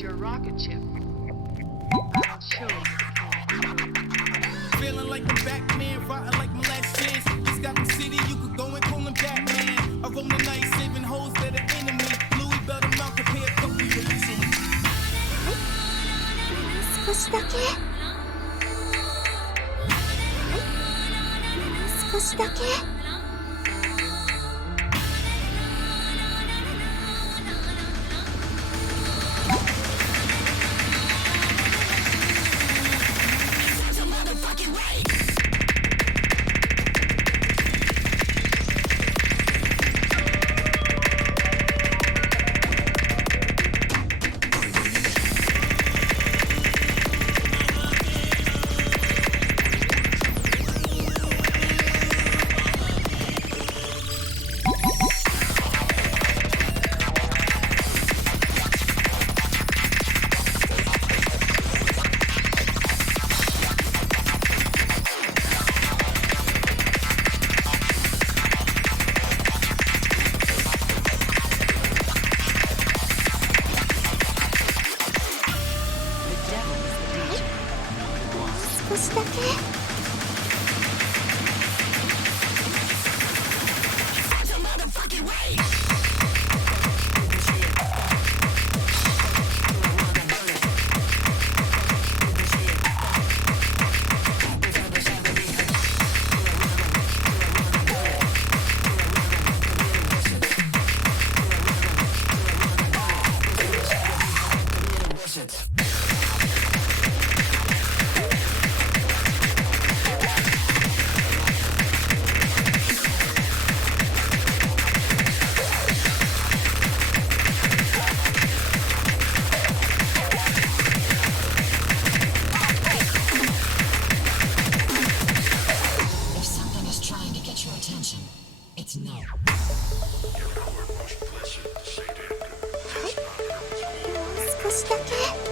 your rocket ship. I'll show you. Feeling like I'm Batman, rotten like my last chance. Just got the city, you could go and call him Batman. I roam the night, saving hoes that are enemy. Louis belt him out, compare a couple of releasing. 少しだけ少しだけ 少しだけ It's no. Just 少しだけ